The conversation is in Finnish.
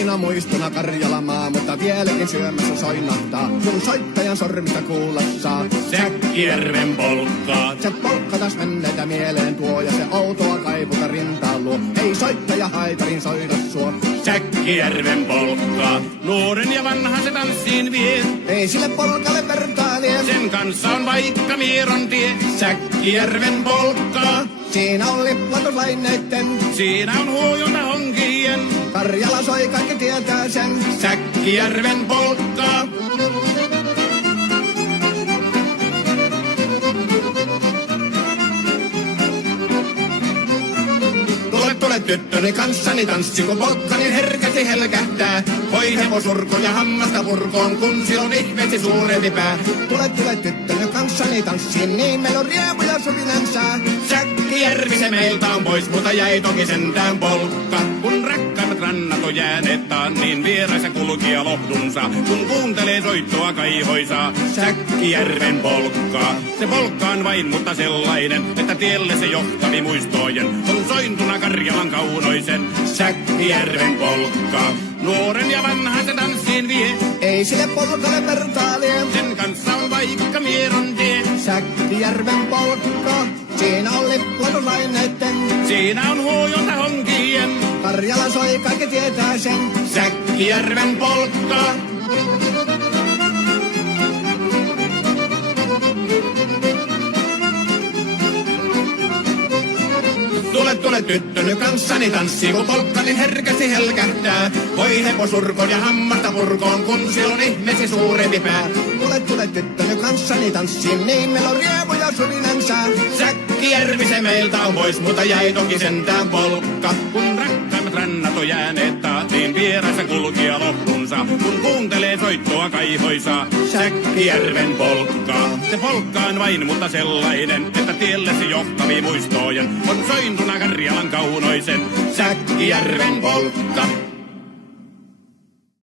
kauniina muistona Karjalamaa, mutta vieläkin syömässä soinahtaa, kun soittajan sormista kuulla saa. Säkkijärven polkkaa. Se polkka taas menneitä mieleen tuo, ja se outoa kaivuta rintaan luo. Ei soittaja haitarin soida suo. Säkkijärven polkkaa. Nuoren ja vanhan se tanssiin vie. Ei sille polkalle vertailee. Sen kanssa on vaikka Mieron tie. Säkkijärven polkkaa. Siinä on liplatuslaineitten. Siinä on huojunta honkien. Karjala soi, kaikki tietää sen. Säkkijärven polkkaa. Tule tyttöni kanssani tanssi, kun polkkani herkästi helkähtää. Voi hevosurko ja hammasta purkoon, kun silloin ihmeesti suurempi pää. Tule tyttöni kanssani tanssi, niin meillä on riemu ja suvinansa. Säkkijärvi se meiltä on pois, mutta jäi toki sentään polkka. Kun rakkaimmat rannat on jääneet taan, niin vieressä kulkija lohdunsa. Kun kuuntelee soittoa kaihoisaa, Säkkijärven polkkaa. Se polkka on vain, mutta sellainen, että tielle se johtavi muistojen. On sointuna Karjalan kaunoisen, Säkkijärven polkkaa. Nuoren ja vanhan se tanssiin vie. Ei sille polkalle vertailee. Sen kanssa on vaikka Mieron tie. Säkkijärven polkka. Siinä on liplatuslaineitten. Siinä on huojunta honkien. Karjala soi, kaikki tietää sen. Säkkijärven polkkaa. Tule tyttöny kanssani tanssi, kun polkkani herkästi helkähtää. Voi hevosurkon ja hammasta purkoon, kun silloin ihmeesi suurempi pää. Tule tyttöny kanssani tanssi, niin meillä on riemu ja suvinansa. Säkkijärvi se meiltä on pois, mutta jäi toki sentään polkka. Kun rakkaimmat rannat on jääneet taan, niin vieressä kulkija lohdunsa. Kun kuuntelee soittoa kaihoisaa, Säkkijärven polkkaa. Se polkka on vain, mutta sellainen, että tielle se johtavi muistojen. On sointuna Karjalan kaunoisen, Säkkijärven polkka.